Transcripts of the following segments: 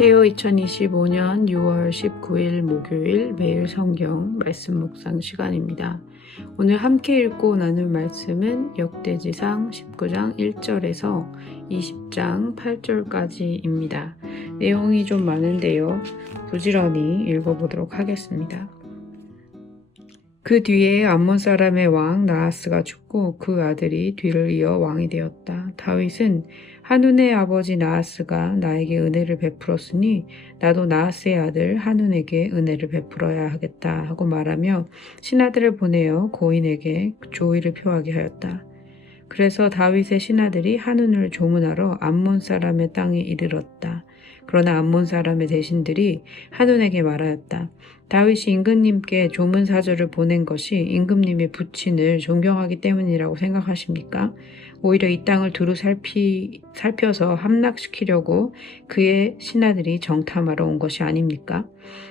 안녕하세요. 2025년 6월 19일 목요일 매일 성경 말씀 묵상 시간입니다. 오늘 함께 읽고 나눌 말씀은 역대지상 19장 1절에서 20장 8절까지입니다. 내용이 좀 많은데요. 부지런히 읽어보도록 하겠습니다. 그 뒤에 암몬 사람의 왕 나하스가 죽고 그 아들이 뒤를 이어 왕이 되었다. 다윗은 하눈의 아버지 나하스가 나에게 은혜를 베풀었으니 나도 나하스의 아들 하눈에게 은혜를 베풀어야 하겠다 하고 말하며 신하들을 보내어 고인에게 조의를 표하게 하였다. 그래서 다윗의 신하들이 하눈을 조문하러 암몬 사람의 땅에 이르렀다. 그러나 암몬 사람의 대신들이 하눈에게 말하였다. 다윗이 임금님께 조문 사절을 보낸 것이 임금님의 부친을 존경하기 때문이라고 생각하십니까? 오히려 이 땅을 두루 살펴서 함락시키려고 그의 신하들이 정탐하러 온 것이 아닙니까?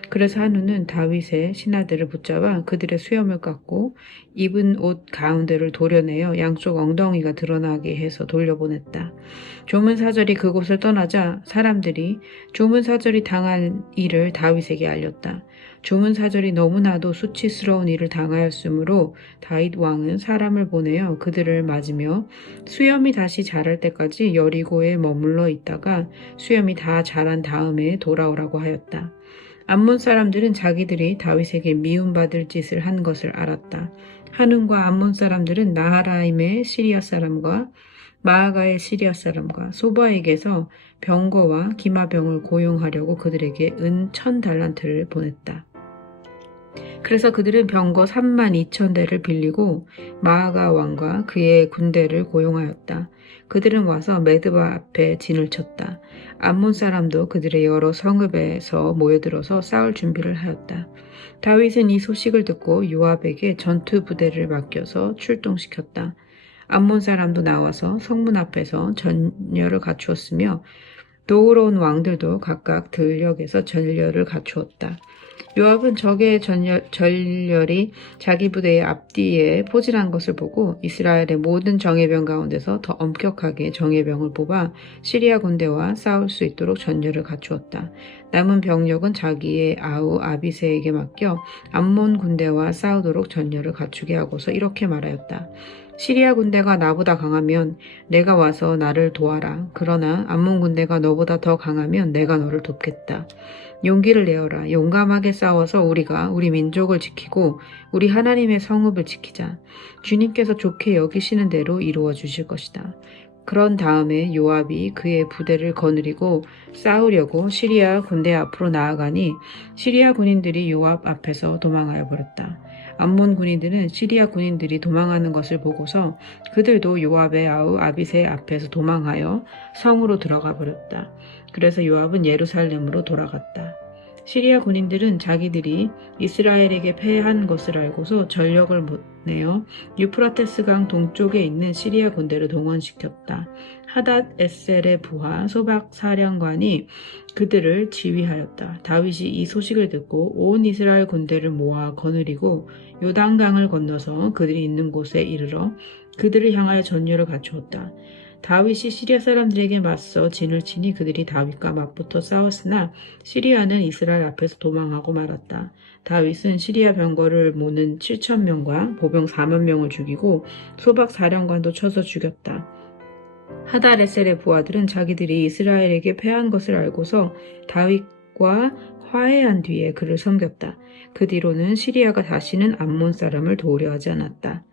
그래서 한우는 다윗의 신하들을 붙잡아 그들의 수염을 깎고 입은 옷 가운데를 도려내어 양쪽 엉덩이가 드러나게 해서 돌려보냈다. 조문사절이 그곳을 떠나자 사람들이 조문사절이 당한 일을 다윗에게 알렸다. 조문사절이 너무나도 수치스러운 일을 당하였으므로 다윗 왕은 사람을 보내어 그들을 맞으며 수염이 다시 자랄 때까지 여리고에 머물러 있다가 수염이 다 자란 다음에 돌아오라고 하였다. 암몬 사람들은 자기들이 다윗에게 미움받을 짓을 한 것을 알았다. 하눈과 암몬 사람들은 나하라임의 시리아 사람과 마아가의 시리아 사람과 소바에게서 병거와 기마병을 고용하려고 그들에게 은 1000달란트를 보냈다. 그래서 그들은 병거 32,000대를 빌리고 마아가 왕과 그의 군대를 고용하였다. 그들은 와서 메드바 앞에 진을 쳤다. 암몬 사람도 그들의 여러 성읍에서 모여들어서 싸울 준비를 하였다. 다윗은 이 소식을 듣고 요압에게 전투 부대를 맡겨서 출동시켰다. 암몬 사람도 나와서 성문 앞에서 전열을 갖추었으며 노후로운 왕들도 각각 들녘에서 전열을 갖추었다. 요압은 적의 전열이 자기 부대의 앞뒤에 포진한 것을 보고 이스라엘의 모든 정예병 가운데서 더 엄격하게 정예병을 뽑아 시리아 군대와 싸울 수 있도록 전열을 갖추었다. 남은 병력은 자기의 아우 아비새에게 맡겨 암몬 군대와 싸우도록 전열을 갖추게 하고서 이렇게 말하였다. 시리아 군대가 나보다 강하면 내가 와서 나를 도와라. 그러나 암몬 군대가 너보다 더 강하면 내가 너를 돕겠다. 용기를 내어라. 용감하게 싸워서 우리가 우리 민족을 지키고 우리 하나님의 성읍을 지키자. 주님께서 좋게 여기시는 대로 이루어 주실 것이다. 그런 다음에 요압이 그의 부대를 거느리고 싸우려고 시리아 군대 앞으로 나아가니 시리아 군인들이 요압 앞에서 도망하여 버렸다. 암몬 군인들은 시리아 군인들이 도망하는 것을 보고서 그들도 요압의 아우 아비새 앞에서 도망하여 성으로 들어가 버렸다. 그래서 요압은 예루살렘으로 돌아갔다. 시리아 군인들은 자기들이 이스라엘에게 패한 것을 알고서 전력을 내어 유프라테스강 동쪽에 있는 시리아 군대를 동원시켰다. 하닷 에셀의 부하 소박 사령관이 그들을 지휘하였다. 다윗이 이 소식을 듣고 온 이스라엘 군대를 모아 거느리고 요단강을 건너서 그들이 있는 곳에 이르러 그들을 향하여 전열을 갖추었다. 다윗이 시리아 사람들에게 맞서 진을 치니 그들이 다윗과 맞붙어 싸웠으나 시리아는 이스라엘 앞에서 도망하고 말았다. 다윗은 시리아 병거를 모는 7,000명과 보병 40,000명을 죽이고 소박 사령관도 쳐서 죽였다. 하닷에셀의 부하들은 자기들이 이스라엘에게 패한 것을 알고서 다윗과 화해한 뒤에 그를 섬겼다. 그 뒤로는 시리아가 다시는 암몬 사람을 도우려 하지 않았다.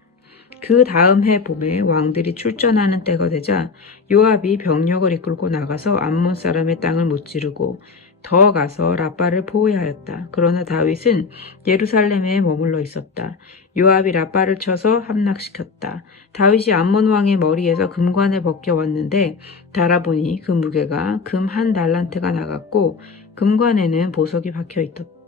그 다음 해 봄에 왕들이 출전하는 때가 되자 요압이 병력을 이끌고 나가서 암몬 사람의 땅을 무찌르고 더 가서 라빠를 포위하였다. 그러나 다윗은 예루살렘에 머물러 있었다. 요압이 라빠를 쳐서 함락시켰다. 다윗이 암몬 왕의 머리에서 금관을 벗겨왔는데 달아보니 그 무게가 금 1달란트가 나갔고 금관에는 보석이 박혀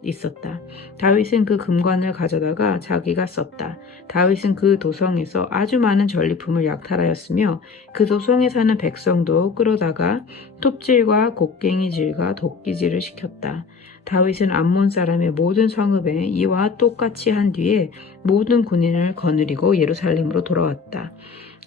있었다. 다윗은 그 금관을 가져다가 자기가 썼다. 다윗은 그 도성에서 아주 많은 전리품을 약탈하였으며 그 도성에 사는 백성도 끌어다가 톱질과 곡괭이질과 도끼질을 시켰다. 다윗은 암몬 사람의 모든 성읍에 이와 똑같이 한 뒤에 모든 군인을 거느리고 예루살렘으로 돌아왔다.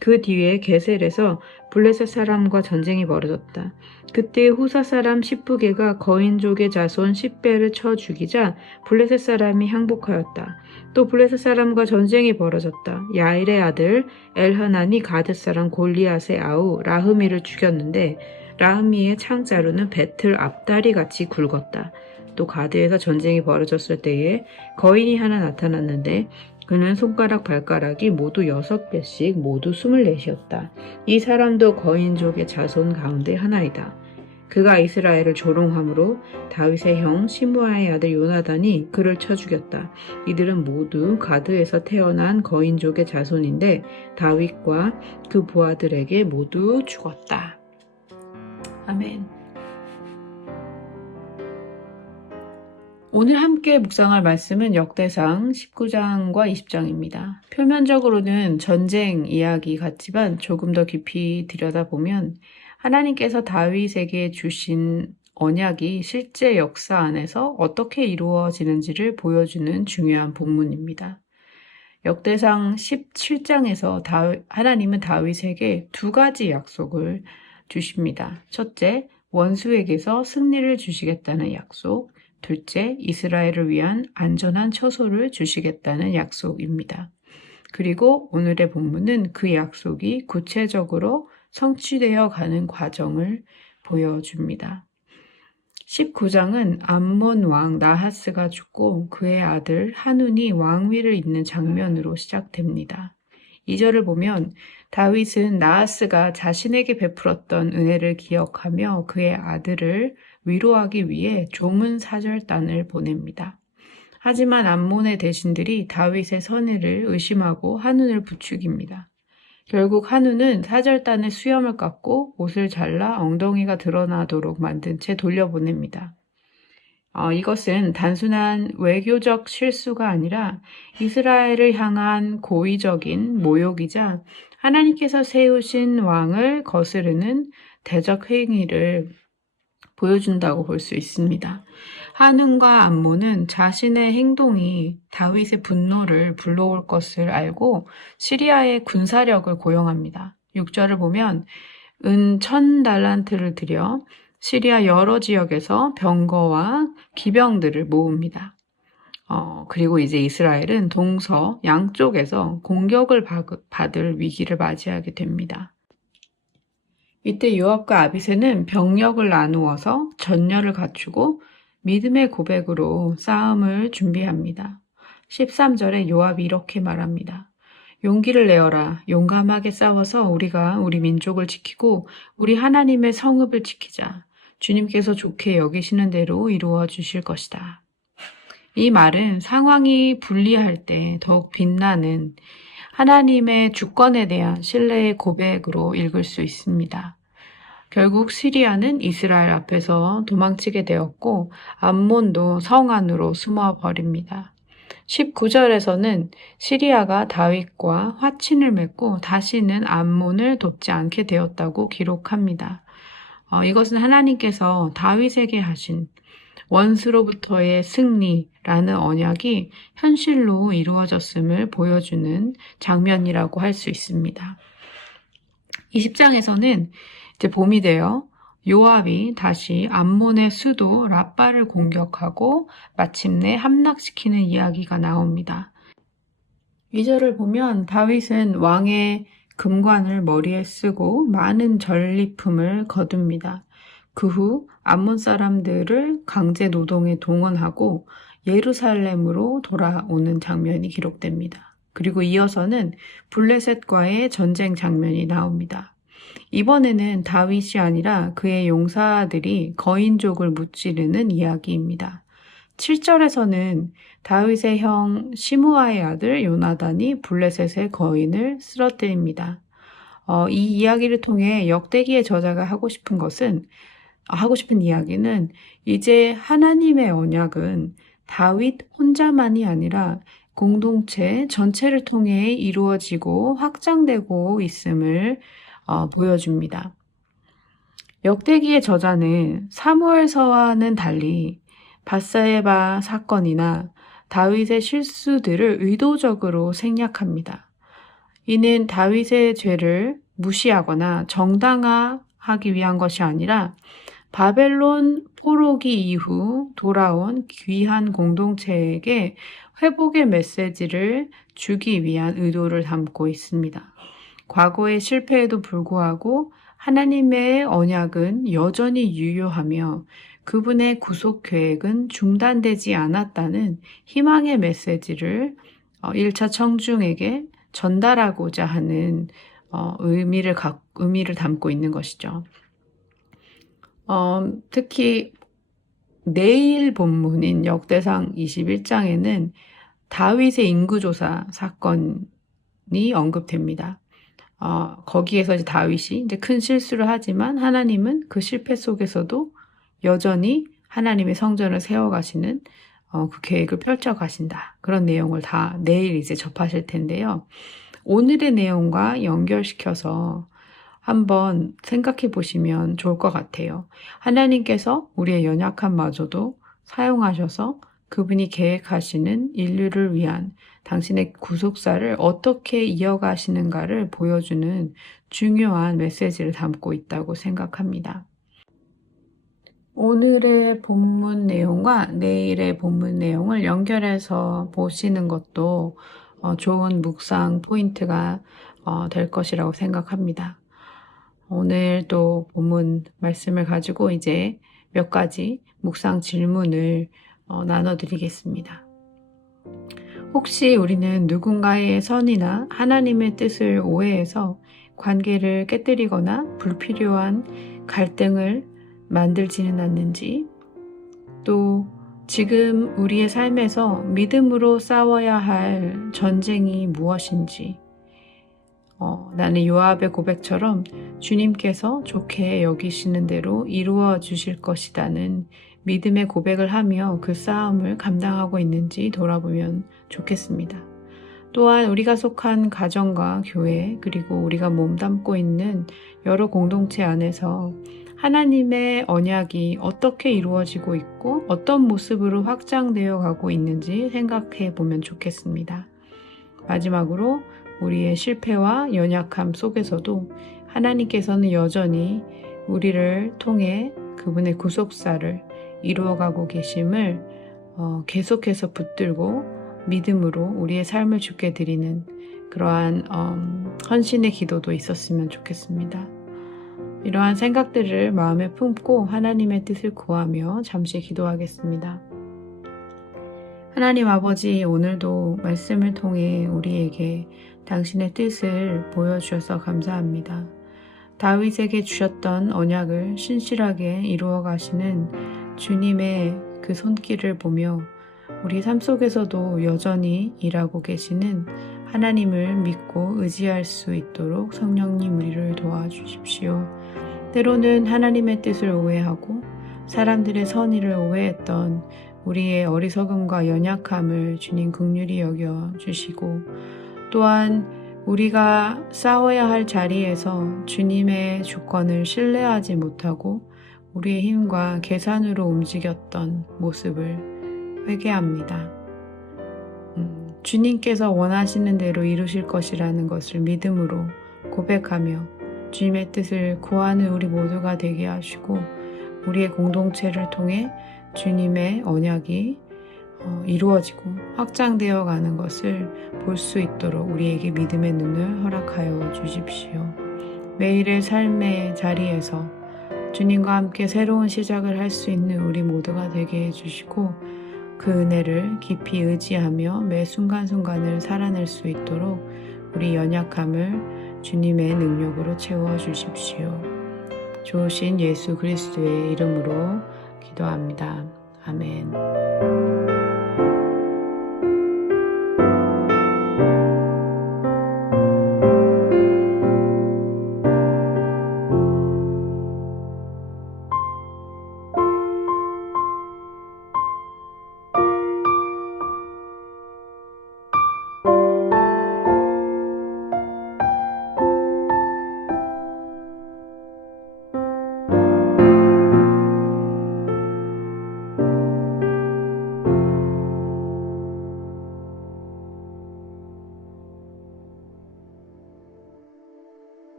그 뒤에 게셀에서 블레셋 사람과 전쟁이 벌어졌다. 그때 후사 사람 십부게가 거인족의 자손 10배를 쳐 죽이자 블레셋 사람이 항복하였다. 또 블레셋 사람과 전쟁이 벌어졌다. 야일의 아들 엘하난이 가드 사람 골리앗의 아우 라흐미를 죽였는데 라흐미의 창자루는 배틀 앞다리 같이 굵었다. 또 가드에서 전쟁이 벌어졌을 때에 거인이 하나 나타났는데 그는 손가락 발가락이 모두 6배씩 모두 24이었다. 이 사람도 거인족의 자손 가운데 하나이다. 그가 이스라엘을 조롱함으로 다윗의 형 시므아의 아들 요나단이 그를 쳐 죽였다. 이들은 모두 가드에서 태어난 거인족의 자손인데 다윗과 그 부하들에게 모두 죽었다. 아멘. 오늘 함께 묵상할 말씀은 역대상 19장과 20장입니다. 표면적으로는 전쟁 이야기 같지만 조금 더 깊이 들여다보면 하나님께서 다윗에게 주신 언약이 실제 역사 안에서 어떻게 이루어지는지를 보여주는 중요한 본문입니다. 역대상 17장에서 하나님은 다윗에게 2가지 약속을 주십니다. 첫째, 원수에게서 승리를 주시겠다는 약속. 둘째, 이스라엘을 위한 안전한 처소를 주시겠다는 약속입니다. 그리고 오늘의 본문은 그 약속이 구체적으로 성취되어 가는 과정을 보여줍니다. 19장은 암몬 왕 나하스가 죽고 그의 아들 한운이 왕위를 잇는 장면으로 시작됩니다. 2절을 보면 다윗은 나하스가 자신에게 베풀었던 은혜를 기억하며 그의 아들을 위로하기 위해 조문 사절단을 보냅니다. 하지만 암몬의 대신들이 다윗의 선의를 의심하고 한운을 부추깁니다. 결국 한운은 사절단의 수염을 깎고 옷을 잘라 엉덩이가 드러나도록 만든 채 돌려보냅니다. 이것은 단순한 외교적 실수가 아니라 이스라엘을 향한 고의적인 모욕이자 하나님께서 세우신 왕을 거스르는 대적 행위를 보여준다고 볼 수 있습니다. 한운과 암몬은 자신의 행동이 다윗의 분노를 불러올 것을 알고 시리아의 군사력을 고용합니다. 6절을 보면 은 1000달란트를 들여 시리아 여러 지역에서 병거와 기병들을 모읍니다. 그리고 이제 이스라엘은 동서 양쪽에서 공격을 받을 위기를 맞이하게 됩니다. 이때 요압과 아비새는 병력을 나누어서 전열을 갖추고 믿음의 고백으로 싸움을 준비합니다. 13절에 요압이 이렇게 말합니다. 용기를 내어라. 용감하게 싸워서 우리가 우리 민족을 지키고 우리 하나님의 성읍을 지키자. 주님께서 좋게 여기시는 대로 이루어 주실 것이다. 이 말은 상황이 불리할 때 더욱 빛나는 하나님의 주권에 대한 신뢰의 고백으로 읽을 수 있습니다. 결국 시리아는 이스라엘 앞에서 도망치게 되었고 암몬도 성 안으로 숨어버립니다. 19절에서는 시리아가 다윗과 화친을 맺고 다시는 암몬을 돕지 않게 되었다고 기록합니다. 이것은 하나님께서 다윗에게 하신 원수로부터의 승리라는 언약이 현실로 이루어졌음을 보여주는 장면이라고 할 수 있습니다. 20장에서는 이제 봄이 되어 요압이 다시 암몬의 수도 라빠를 공격하고 마침내 함락시키는 이야기가 나옵니다. 2절을 보면 다윗은 왕의 금관을 머리에 쓰고 많은 전리품을 거둡니다. 그 후 암몬 사람들을 강제 노동에 동원하고 예루살렘으로 돌아오는 장면이 기록됩니다. 그리고 이어서는 블레셋과의 전쟁 장면이 나옵니다. 이번에는 다윗이 아니라 그의 용사들이 거인족을 무찌르는 이야기입니다. 7절에서는 다윗의 형 시므아의 아들 요나단이 블레셋의 거인을 쓰러뜨립니다. 이 이야기를 통해 역대기의 저자가 하고 싶은 이야기는 이제 하나님의 언약은 다윗 혼자만이 아니라 공동체 전체를 통해 이루어지고 확장되고 있음을 보여줍니다. 역대기의 저자는 사무엘서와는 달리 밧세바 사건이나 다윗의 실수들을 의도적으로 생략합니다. 이는 다윗의 죄를 무시하거나 정당화하기 위한 것이 아니라 바벨론 포로기 이후 돌아온 귀한 공동체에게 회복의 메시지를 주기 위한 의도를 담고 있습니다. 과거의 실패에도 불구하고 하나님의 언약은 여전히 유효하며 그분의 구속 계획은 중단되지 않았다는 희망의 메시지를 1차 청중에게 전달하고자 하는 의미를 담고 있는 것이죠. 특히 내일 본문인 역대상 21장에는 다윗의 인구조사 사건이 언급됩니다. 거기에서 이제 다윗이 이제 큰 실수를 하지만 하나님은 그 실패 속에서도 여전히 하나님의 성전을 세워가시는 그 계획을 펼쳐가신다. 그런 내용을 다 내일 이제 접하실 텐데요. 오늘의 내용과 연결시켜서 한번 생각해 보시면 좋을 것 같아요. 하나님께서 우리의 연약함마저도 사용하셔서 그분이 계획하시는 인류를 위한 당신의 구속사를 어떻게 이어가시는가를 보여주는 중요한 메시지를 담고 있다고 생각합니다. 오늘의 본문 내용과 내일의 본문 내용을 연결해서 보시는 것도 좋은 묵상 포인트가 될 것이라고 생각합니다. 오늘 또 본문 말씀을 가지고 이제 몇 가지 묵상 질문을 나눠드리겠습니다. 혹시 우리는 누군가의 선이나 하나님의 뜻을 오해해서 관계를 깨뜨리거나 불필요한 갈등을 만들지는 않는지, 또 지금 우리의 삶에서 믿음으로 싸워야 할 전쟁이 무엇인지, 나는 요압의 고백처럼 주님께서 좋게 여기시는 대로 이루어 주실 것이라는 믿음의 고백을 하며 그 싸움을 감당하고 있는지 돌아보면 좋겠습니다. 또한 우리가 속한 가정과 교회, 그리고 우리가 몸담고 있는 여러 공동체 안에서 하나님의 언약이 어떻게 이루어지고 있고 어떤 모습으로 확장되어 가고 있는지 생각해 보면 좋겠습니다. 마지막으로 우리의 실패와 연약함 속에서도 하나님께서는 여전히 우리를 통해 그분의 구속사를 이루어가고 계심을 계속해서 붙들고 믿음으로 우리의 삶을 주께 드리는 그러한 헌신의 기도도 있었으면 좋겠습니다. 이러한 생각들을 마음에 품고 하나님의 뜻을 구하며 잠시 기도하겠습니다. 하나님 아버지, 오늘도 말씀을 통해 우리에게 당신의 뜻을 보여주셔서 감사합니다. 다윗에게 주셨던 언약을 신실하게 이루어 가시는 주님의 그 손길을 보며 우리 삶 속에서도 여전히 일하고 계시는 하나님을 믿고 의지할 수 있도록 성령님 우리를 도와주십시오. 때로는 하나님의 뜻을 오해하고 사람들의 선의를 오해했던 우리의 어리석음과 연약함을 주님 긍휼히 여겨 주시고, 또한 우리가 싸워야 할 자리에서 주님의 주권을 신뢰하지 못하고 우리의 힘과 계산으로 움직였던 모습을 회개합니다. 주님께서 원하시는 대로 이루실 것이라는 것을 믿음으로 고백하며 주님의 뜻을 구하는 우리 모두가 되게 하시고, 우리의 공동체를 통해 주님의 언약이 이루어지고 확장되어 가는 것을 볼 수 있도록 우리에게 믿음의 눈을 허락하여 주십시오. 매일의 삶의 자리에서 주님과 함께 새로운 시작을 할 수 있는 우리 모두가 되게 해주시고, 그 은혜를 깊이 의지하며 매 순간순간을 살아낼 수 있도록 우리 연약함을 주님의 능력으로 채워주십시오. 좋으신 예수 그리스도의 이름으로 기도합니다. 아멘.